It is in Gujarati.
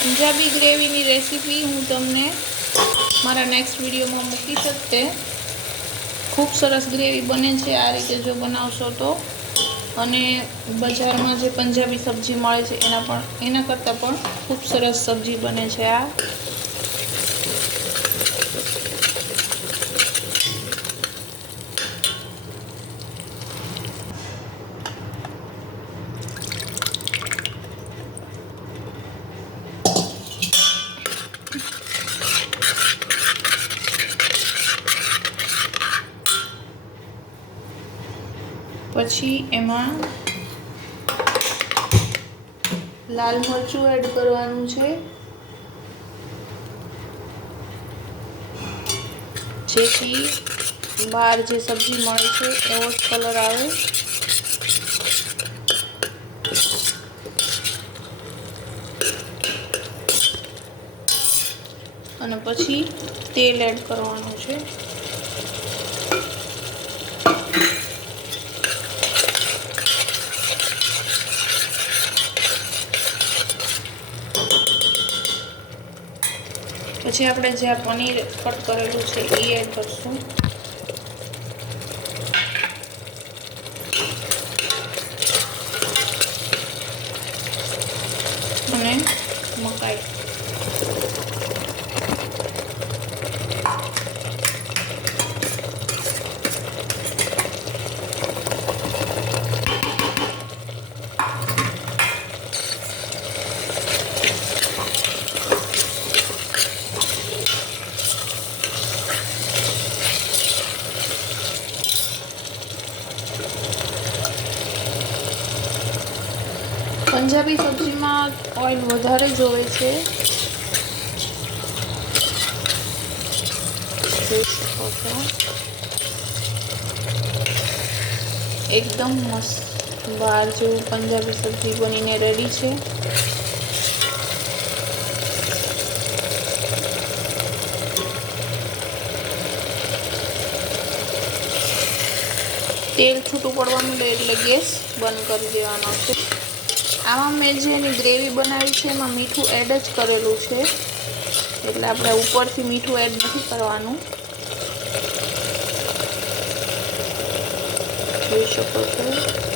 પંજાબી ગ્રેવીની રેસીપી હું તમને મારા નેક્સ્ટ વિડીયોમાં મૂકી શકતે. ખૂબ સરસ ગ્રેવી બને છે આ રીતે જો બનાવશો તો. અને બજારમાં જે પંજાબી સબ્જી મળે છે એના કરતાં પણ ખૂબ સરસ સબ્જી બને છે આ. પછી એમાં લાલ મરચું એડ કરવાનું છે, જેથી બહાર જે સબ્જી મળે છે એવો જ કલર આવે. અને પછી તેલ એડ કરવાનું છે. પછી આપણે જે આ પનીર કટ કરેલું છે એ એડ કરશું. અને મકાઈ. પંજાબી સબ્જીમાં ઓઇલ વધારે જોવે છે. એકદમ મસ્ત બહાર જેવું પંજાબી સબ્જી બનીને રેડી છે. તેલ છૂટું પડવાનું લે એટલે ગેસ બંધ કરી દેવાનો છે. આમાં મેં જે એની ગ્રેવી બનાવી છે એમાં મીઠું એડ જ કરેલું છે, એટલે આપણે ઉપરથી મીઠું એડ નથી કરવાનું. જોઈ શકો છો.